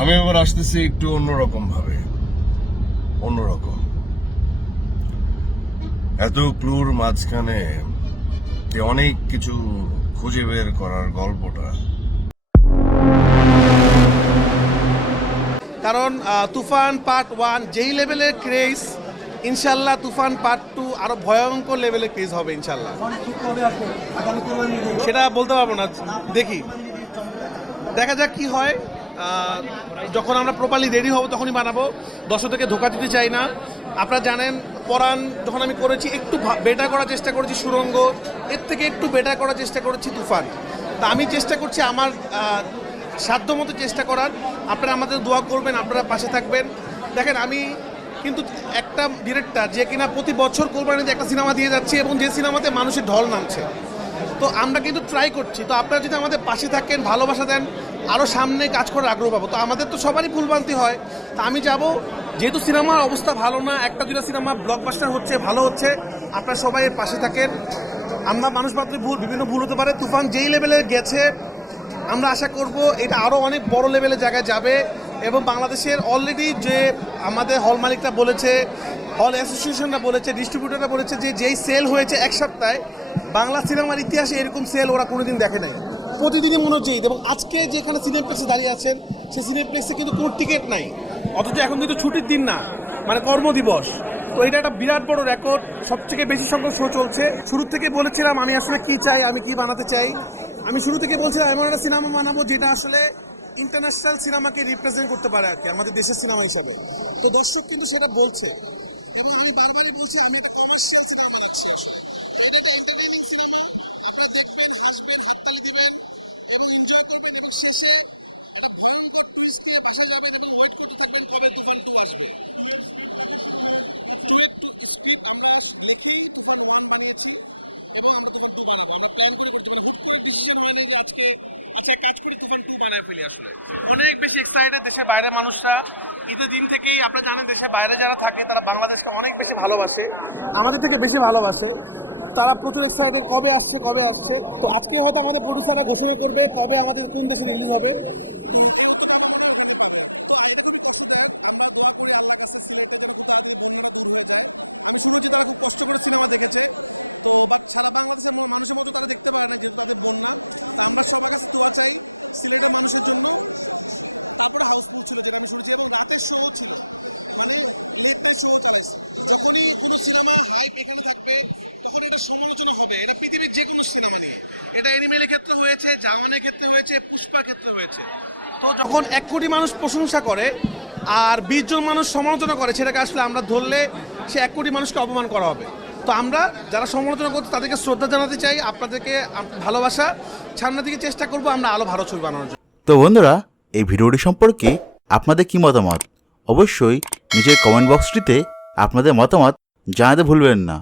আমি এবার আসতেছি একটু অন্যরকম ভাবে। অন্যরকম। এত ক্লুর মাঝখানে যে অনেক কিছু খুঁজে বের করার গল্পটা। কারণ তুফান পার্ট ওয়ান যেই লেভেলের ক্রেজ ইনশাল্লাহ তুফান পার্ট টু আরও ভয়ঙ্কর লেভেলের ক্রেজ হবে ইনশাল্লাহ। সেটা বলতে পারব না। দেখি। দেখা যাক কি হয়। যখন আমরা প্রপারলি রেডি হব তখনই বানাবো। দর্শকদেরকে ধোকা দিতে চাই না। আপনারা জানেন পরাণ যখন আমি করেছি একটু বেটার করার চেষ্টা করেছি সুরঙ্গ। এর থেকে একটু বেটার করার চেষ্টা করেছি তুফান। তা আমি চেষ্টা করছি আমার আহ, সাধ্যমতো চেষ্টা করার। আপনারা আমাদের দোয়া করবেন আপনারা পাশে থাকবেন। দেখেন আমি কিন্তু একটা ডিরেক্টর যে কিনা প্রতি বছর কোরবানিতে একটা সিনেমা দিয়ে যাচ্ছে এবং যে সিনেমাতে মানুষের ঢল নামছে। তো আমরা কিন্তু ট্রাই করছি। তো আপনারা যদি আমাদের পাশে থাকেন, ভালোবাসা দেন আরও সামনে কাজ করার আগ্রহ পাবো। তো আমাদের তো সবারই ভুলভ্রান্তি হয়। তা আমি যাব, যেহেতু সিনেমার অবস্থা ভালো না, একটা দুটা সিনেমা ব্লকবাস্টার হচ্ছে, ভালো হচ্ছে, আপনারা সবাই এর পাশে থাকেন। আমরা মানুষ মাত্র ভুল, বিভিন্ন ভুল হতে পারে। তুফান যেই লেভেলে গেছে, আমরা আশা করব এটা আরও অনেক বড় লেভেলের জায়গায় যাবে। এবং বাংলাদেশের অলরেডি যে আমাদের হল মালিকরা বলেছে হল অ্যাসোসিয়েশনরা বলেছে ডিস্ট্রিবিউটররা বলেছে যে যেই সেল হয়েছে এক সপ্তাহে, বাংলা সিনেমার ইতিহাসে এরকম সেল ওরা কোনোদিন দেখে নাই। প্রতিদিনই মনে হচ্ছে। এবং আজকে যেখানে সিনেপ্লেক্সে দাঁড়িয়ে আছেন, সেই সিনেপ্লেক্সে কিন্তু কোনো টিকিট নাই। অথচ এখন কিন্তু ছুটির দিন না মানে কর্মদিবস। তো এটা একটা বিরাট বড় রেকর্ড সবথেকে বেশি সংখ্যক শো চলছে। শুরু থেকে বলেছিলাম আমি আসলে কি চাই, আমি কি বানাতে চাই। আমি শুরু থেকে বলছিলাম, এমন একটা সিনেমা বানাবো যেটা আসলে ইন্টারন্যাশনাল সিনেমাকে রিপ্রেজেন্ট করতে পারে আর কি আমাদের দেশের সিনেমা হিসাবে। তো দর্শক কিন্তু সেটা বলছে। এবং আমি বারবারই বলছি আমি একটা কমার্শিয়াল সিনেমা বানাচ্ছি আসলে। এটা একটা এন্টারটেইনিং সিনেমা আপনারা দেখবেন হাসবেন হাততালি দিবেন এবং এনজয় করবেন এবং শেষে একটা ভয়ঙ্কর টুইস্টকে বাসা যাবেন এবং ওয়েট করতে থাকবেন কবে তুফান টু আসবে। অনেক বেশি এক্সাইটেড দেশের বাইরের মানুষরা। ঈদের দিন থেকেই আপনারা জানেন, দেশের বাইরে যারা থাকে, তারা বাংলাদেশকে অনেক বেশি ভালোবাসে। আমাদের থেকে বেশি ভালোবাসে। তারা প্রচুর এক্সাইটেড কবে আসছে কবে আসছে? তো আজকে হয়তো আমাদের প্রডিউসাররা ঘোষণা করবে কবে আমাদের কোন দেশে রিলিজ হবে। সিনেমা হাই পিকে থাকবে তখন এটা সমালোচনা হবে। এটা পৃথিবীর যে কোনো সিনেমা নিয়ে। এটা এনিমেলের ক্ষেত্রে হয়েছে জামানের ক্ষেত্রে হয়েছে পুষ্পার ক্ষেত্রে হয়েছে। তো যখন এক কোটি মানুষ প্রশংসা করে আর বিশ জন মানুষ সমালোচনা করে সেটাকে আসলে আমরা ধরলে সে এক কোটি মানুষকে অপমান করা হবে। তো আমরা যারা সমালোচনা করছে তাদেরকে শ্রদ্ধা জানাতে চাই আপনাদেরকে ভালোবাসা সামনের দিকে চেষ্টা করব আমরা আলো ভালো ছবি বানানোর জন্য। তো বন্ধুরা এই ভিডিওটি সম্পর্কে আপনাদের কি মতামত? অবশ্যই নিজের কমেন্ট বক্সটিতে আপনাদের মতামত জানাতে ভুলবেন না।